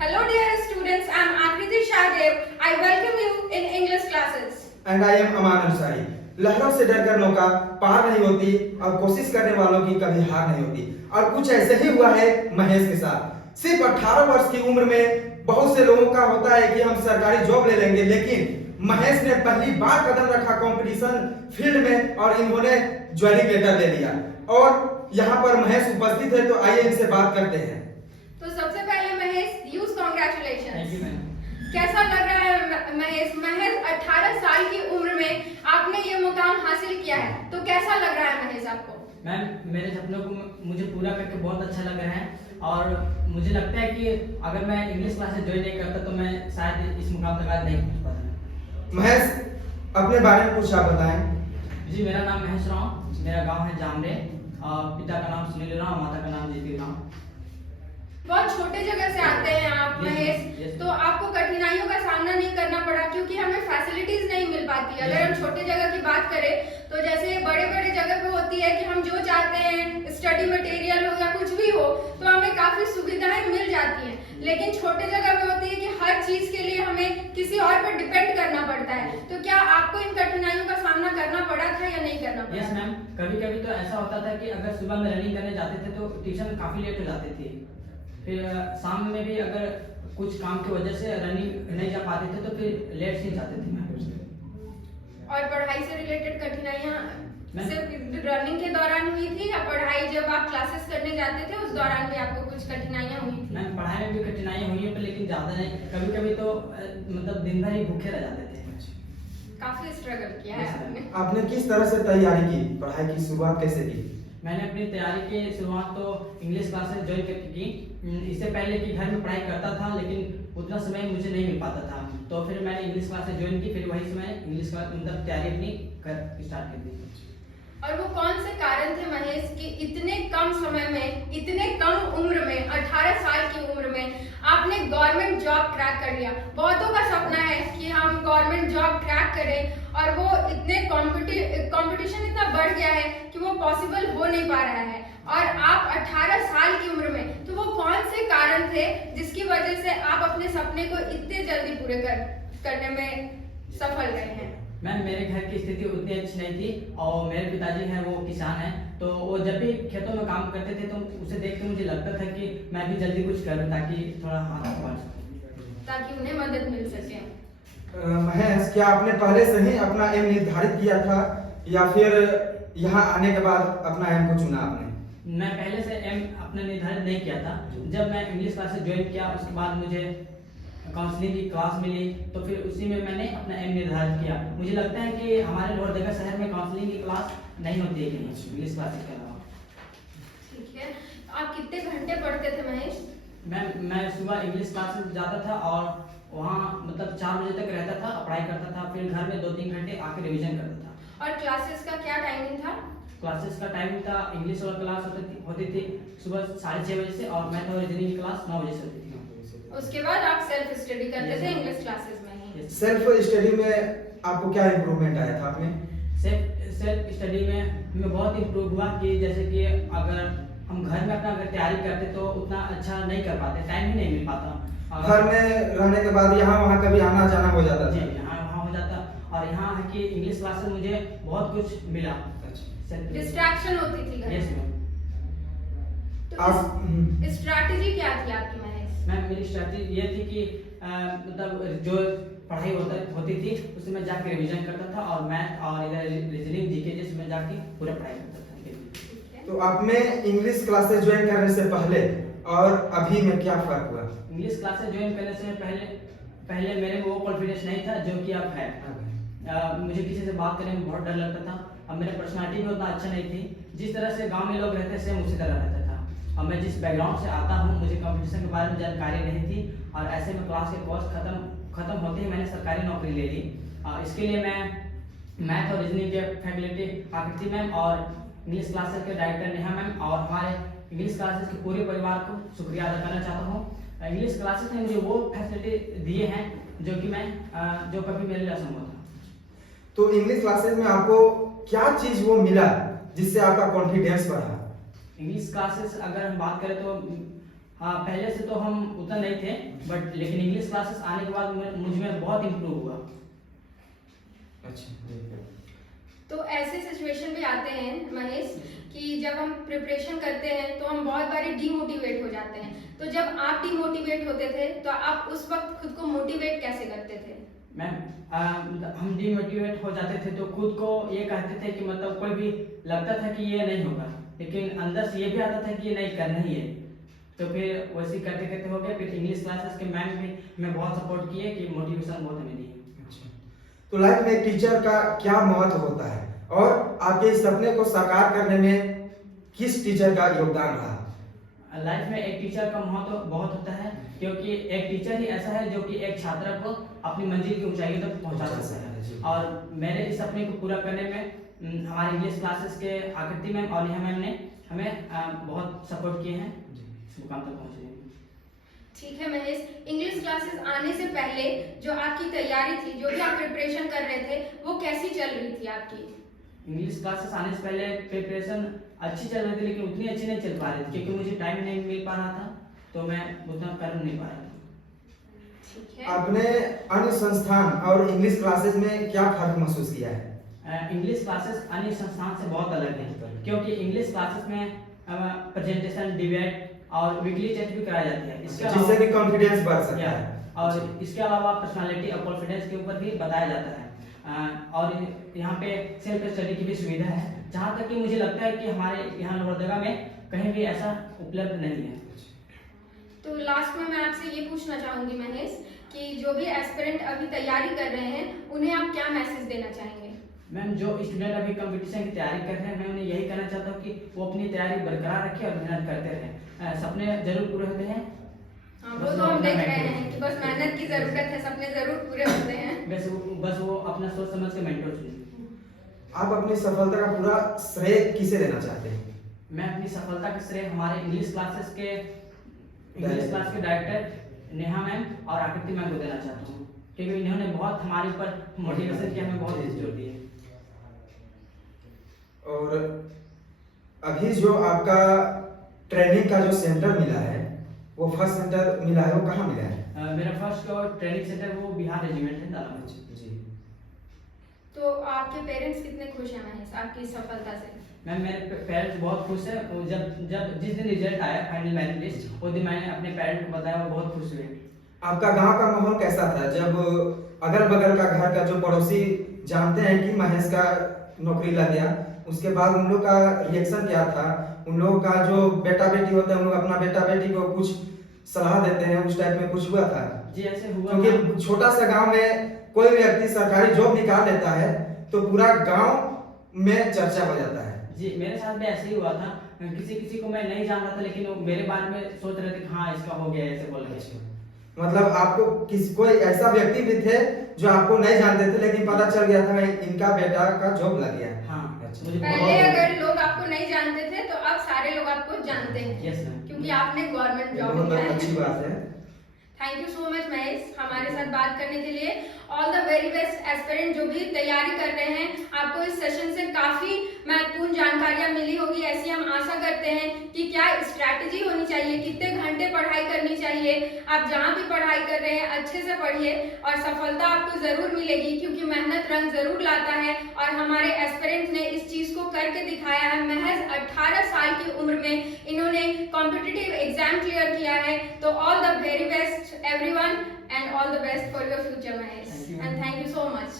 Hello dear students, I am Akriti Shahdev. I welcome you in English classes. And I am Aman Ansari. लहरों से डरकर नौका पार नहीं होती और कोशिश करने वालों की कभी हार नहीं होती। और कुछ ऐसे ही हुआ है महेश के साथ। सिर्फ 18 वर्ष की उम्र में बहुत से लोगों का होता है कि हम सरकारी जॉब ले लेंगे, लेकिन महेश ने पहली बार कदम रखा कंपटीशन फील्ड में और इन्होंने ज्वाइनिंग लेटर दे दिया। और यहाँ पर महेश उपस्थित है, तो आइए इनसे बात करते हैं। तो सबसे पहले Mahesh, use congratulation. Thank you ma'am. कैसा लग रहा है महेश? महज 18 साल की उम्र में आपने ये मुकाम हासिल किया है, तो कैसा लग रहा है महेश आपको? मैम, मेरे सपनों को मुझे पूरा करके बहुत अच्छा लग रहा है और मुझे लगता है कि अगर मैं इंग्लिश क्लासेस ज्वाइन नहीं करता तो मैं शायद इस मुकाम तक आज नहीं पहुंच पाता। महेश, अपने बारे में कुछ आप बताएं। जी, मेरा नाम महेश राव, मेरा गांव है जामरे, पिता का नाम सुनील राव, माता का नाम जीती राव। बहुत छोटे जगह से आते हैं आप Yes, महेश, yes. तो आपको कठिनाइयों का सामना नहीं करना पड़ा क्योंकि हमें फैसिलिटीज नहीं मिल पाती। अगर हम छोटे जगह की बात करें तो जैसे बड़े बड़े जगह पे होती है कि हम जो चाहते हैं स्टडी मटेरियल हो या कुछ भी हो तो हमें काफी सुविधाएं मिल जाती हैं, लेकिन छोटे जगह पे होती है कि हर चीज के लिए हमें किसी और पर डिपेंड करना पड़ता है। तो क्या आपको इन कठिनाइयों का सामना करना पड़ा था या नहीं करना पड़ा? यस मैम, कभी कभी तो ऐसा होता था कि अगर सुबह में रनिंग करने जाते थे तो ट्यूशन काफ़ी लेट हो जाती थी, फिर शाम में भी अगर कुछ काम की वजह से रनिंग नहीं जा पाते थे तो फिर लेट से जाते थे मैम। और पढ़ाई से रिलेटेड कठिनाइयाँ मैं- सिर्फ रनिंग के दौरान हुई थी या पढ़ाई जब आप क्लासेस करने जाते थे उस दौरान भी आपको कुछ कठिनाइयाँ हुई थी? मैम, पढ़ाई में भी कठिनाइयाँ हुई है पर लेकिन ज़्यादा नहीं, कभी कभी तो मतलब दिन भर ही भूखे रह जाते थे। काफी स्ट्रगल किया है Yes, ma'am. आपने। आपने किस तरह से तैयारी की, पढ़ाई की शुरुआत कैसे की? मैंने अपनी तैयारी की शुरुआत तो इंग्लिश क्लासेस ज्वाइन करके की। इससे पहले कि घर में पढ़ाई करता था लेकिन उतना समय मुझे नहीं मिल पाता था, तो फिर मैंने इंग्लिश क्लासेस ज्वाइन की, फिर वही समय इंग्लिश क्लास मतलब तैयारी अपनी कर स्टार्ट कर दी। और वो कौन से कारण थे महेश कि इतने कम समय में, इतने कम उम्र में, 18 साल की उम्र में आपने गवर्नमेंट जॉब क्रैक कर लिया? बहुतों का सपना है कि हम गवर्नमेंट जॉब क्रैक करें और वो इतने कंपटीशन इतना बढ़ गया है कि वो पॉसिबल हो नहीं पा रहा है, और आप 18 साल की उम्र में, तो वो कौन से कारण थे जिसकी वजह से आप अपने सपने को इतने जल्दी पूरे करने में सफल रहे हैं? मैम, मेरे घर की स्थिति उतनी अच्छी नहीं थी और मेरे पिताजी हैं वो किसान हैं, तो वो जब भी खेतों में काम करते थे तो उसे देख के मुझे लगता था कि मैं भी जल्दी कुछ करूं ताकि थोड़ा हाथ बढ़ सके, ताकि उन्हें मदद मिल सके। महेश, क्या आपने पहले से ही अपना एम निर्धारित किया था या फिर यहाँ आने के बाद अपना एम को चुना आपने? मैं पहले से एम अपना निर्धारित नहीं किया था। जब मैं इंग्लिश क्लासेस ज्वाइन किया उसके बाद मुझे काउंसलिंग की क्लास मिली तो फिर उसी में मैंने अपना एम निर्धारित किया। मुझे लगता है कि हमारे लोहरदगा शहर में काउंसलिंग की क्लास नहीं होती है कहीं इंग्लिश क्लासेस के अलावा। ठीक है, आप कितने घंटे पढ़ते थे महेश? मैं सुबह इंग्लिश क्लासेस जाता था और वहाँ मतलब 4 बजे तक रहता था, पढ़ाई करता था, फिर घर में 2-3 घंटे आके रिवीजन करता था। और क्लासेस का क्या टाइमिंग था? क्लासेस का टाइम था, इंग्लिश वाला क्लास होती थी सुबह 6:30 बजे से और मैथ और रीजनिंग की क्लास 9 बजे से होती थी। उसके बाद आप सेल्फ स्टडी करते थे इंग्लिश क्लासेस में ही? सेल्फ स्टडी में आपको क्या इम्प्रूवमेंट आया था आपने? सेल्फ स्टडी में बहुत इम्प्रूव हुआ कि जैसे कि अगर हम घर में अपना अगर तैयारी करते तो उतना अच्छा नहीं कर पाते, टाइम ही नहीं मिल पाता। घर में रहने के बाद यहाँ वहाँ कभी आना जाना हो जाता जी, था? यहाँ वहाँ हो जाता, और यहाँ है कि इंग्लिश क्लास से मुझे बहुत कुछ मिला। डिस्ट्रैक्शन होती थी घर यस में। मैम। तो स्ट्रैटेजी क्या थी आपकी महेश? मैम, मेरी स्ट्रैटेजी ये थी कि मतलब जो पढ़ाई होती थी उसमें मैं जाके रिवीजन करता था और मैथ और इधर रीजनिंग जीके जिसमें जाके पूरा पढ़ाई करता था। तो आप में इंग्लिश क्लासेस ज्वाइन करने से पहले और अभी में क्या फर्क हुआ? इंग्लिश क्लासेस ज्वाइन करने से पहले मेरे में वो कॉन्फिडेंस नहीं था जो कि अब है। मुझे किसी से बात करने में बहुत डर लगता था, अब मेरा पर्सनालिटी भी उतना अच्छा नहीं थी। जिस तरह से गांव में लोग रहते हैं सेम उसी तरह रहता था। अब मैं जिस बैकग्राउंड से आता हूँ मुझे कंपटीशन के बारे में जानकारी नहीं थी और ऐसे में क्लास के कोर्स खत्म होते ही मैंने सरकारी नौकरी ले ली। इसके लिए मैं मैथ और रीजनिंग के फैकल्टी आकृति मैम और इंग्लिश क्लासेस के डायरेक्टर नेहा मैम और हमारे इंग्लिश क्लासेस के पूरे परिवार को शुक्रिया अदा करना चाहता हूँ। इंग्लिश क्लासेस ने मुझे वो फैसिलिटी दिए हैं जो कि मैं जो कभी मेरे लिए असंभव था। तो इंग्लिश क्लासेस में आपको क्या चीज वो मिला जिससे आपका कॉन्फिडेंस बढ़ा? इंग्लिश क्लासेस अगर हम बात करें तो हाँ, पहले से तो हम उतना नहीं थे, बट लेकिन इंग्लिश क्लासेस आने के बाद मुझ में बहुत इम्प्रूव हुआ। अच्छा, तो ऐसे सिचुएशन भी आते हैं महेश कि जब हम प्रिपरेशन करते हैं तो हम बहुत बारी डीमोटिवेट हो जाते हैं। तो जब आप डीमोटिवेट होते थे तो आप उस वक्त खुद को मोटिवेट कैसे करते थे? मैम, हम डिमोटिवेट हो जाते थे तो खुद को ये कहते थे कि मतलब कोई भी लगता था कि ये नहीं होगा, लेकिन अंदर से ये भी आता था कि ये नहीं करना ही है। तो फिर वैसे ही करते करते हो गया। फिर इंग्लिश क्लासेस के मैम भी हमें बहुत सपोर्ट किए कि मोटिवेशन बहुत हमें दिए। तो लाइफ में एक टीचर का क्या महत्व होता है और आपके इस सपने को साकार करने में किस टीचर का योगदान रहा? लाइफ में एक टीचर का महत्व बहुत होता है, क्योंकि एक टीचर ही ऐसा है जो कि एक छात्र को अपनी मंजिल की ऊंचाई तक पहुंचा सकता है। और मेरे इस सपने को पूरा करने में हमारे इंग्लिश क्लासेस के आकृति मैम और नेहा मैम ने हमें बहुत सपोर्ट किए हैं इस मुकाम तक पहुंचने में। ठीक है महेश, इंग्लिश क्लासेस आने से पहले जो आपकी तैयारी थी, जो भी आप प्रिपरेशन कर रहे थे, वो कैसी चल रही थी आपकी? इंग्लिश क्लासेस आने से पहले प्रिपरेशन अच्छी चल रही थी, लेकिन उतनी अच्छी नहीं चल पा रही थी क्योंकि मुझे टाइम नहीं मिल पा रहा था, तो मैं उतना कर नहीं पा रहा था। ठीक है। आपने अन्य संस्थान और इंग्लिश क्लासेस में क्या फर्क महसूस किया है? इंग्लिश क्लासेस अन्य संस्थान से बहुत अलग है, क्योंकि इंग्लिश क्लासेस में प्रेजेंटेशन, डिबेट और वीकली टेस्ट भी कराई जाती है, जिससे कि कॉन्फिडेंस बढ़ सकता है। और इसके अलावा पर्सनालिटी और कॉन्फिडेंस के ऊपर भी बताया जाता है। और यहाँ पे सेल्फ स्टडी की भी सुविधा है, जहाँ तक कि मुझे लगता है कि हमारे यहाँ लोहरदगा में कहीं भी ऐसा उपलब्ध नहीं है। तो लास्ट में मैं आपसे ये पूछना चाहूंगी महेश कि जो भी एस्पिरेंट अभी तैयारी कर रहे हैं, उन्हें आप क्या मैसेज देना चाहेंगे? मैम, जो स्टूडेंट अभी कंपटीशन की तैयारी कर रहे हैं, मैं उन्हें यही कहना चाहता हूँ कि वो अपनी तैयारी बरकरार रखें और मेहनत करते रहें। सपने जरूर पूरे होते हैं। हाँ, वो तो हम देख रहे हैं कि बस मेहनत की जरूरत है, सपने जरूर पूरे होते हैं। बस वो अपना सोच समझ के मेंटर चुनें। आप अपनी सफलता का पूरा श्रेय किसे देना चाहते हैं? मैं अपनी सफलता का श्रेय हमारे इंग्लिश क्लास के डायरेक्टर नेहा मैम और आकृति मैम को देना चाहता हूँ, क्योंकि इन्होंने बहुत हमारे ऊपर मोटिवेशन किया, हमें बहुत जोर दिए। और अभी जो आपका ट्रेनिंग का जो सेंटर मिला है, वो फर्स्ट सेंटर मिला है, वो कहाँ मिला है? मेरा फर्स्ट ट्रेनिंग सेंटर वो बिहार रेजिमेंट है, दानापुर। जी। तो आपके पेरेंट्स कितने खुश हैं महेश आपकी सफलता से? मैम, मेरे पेरेंट्स बहुत खुश हैं। जिस दिन रिजल्ट आया फाइनल मेरिट लिस्ट, उस दिन मैंने अपने पेरेंट्स को बताया, वो बहुत खुश हुए। आपका गांव का माहौल कैसा था जब अगल बगल का घर का जो पड़ोसी जानते हैं कि महेश का नौकरी लग गया, उसके बाद उन लोग का रिएक्शन क्या था? उन लोगों का जो बेटा बेटी होता है, उन लोग अपना बेटा बेटी को कुछ सलाह देते हैं, उस टाइप में कुछ हुआ था? जी, ऐसे हुआ। क्योंकि छोटा सा गांव में कोई व्यक्ति सरकारी जॉब निकाल लेता है तो पूरा गांव में चर्चा हो जाता है। जी, मेरे साथ भी ऐसे ही हुआ था। किसी को मैं नहीं जान रहा था, लेकिन वो मेरे बारे में सोच रहे थे कि हाँ, इसका हो गया, ऐसे बोल रहे। मतलब आपको कोई ऐसा व्यक्ति भी थे जो आपको नहीं जानते थे, लेकिन पता चल गया था इनका बेटा का जॉब लग गया? हाँ, अच्छा। पहले अगर लोग आपको नहीं जानते थे तो अब सारे लोग आपको जानते हैं। यस मैम, क्योंकि आपने गवर्नमेंट जॉब बहुत किया है। अच्छी बात है। Thank you so much Mahesh हमारे साथ बात करने के लिए। All the very best aspirant जो भी तैयारी कर रहे हैं, आपको इस सेशन से काफी महत्वपूर्ण जानकारियां मिली होगी, ऐसी हम आशा करते हैं कि क्या स्ट्रैटेजी होनी चाहिए, कितने घंटे पढ़ाई करनी चाहिए। आप जहां भी पढ़ाई कर रहे हैं अच्छे से पढ़िए और सफलता आपको जरूर मिलेगी, क्योंकि मेहनत रंग जरूर लाता है और हमारे एस्पिरेंट ने इस चीज को करके दिखाया है। महज 18 साल की उम्र में इन्होंने कॉम्पिटिटिव एग्जाम क्लियर किया है। तो all the very best everyone and all the best for your future Mahesh, and thank you so much.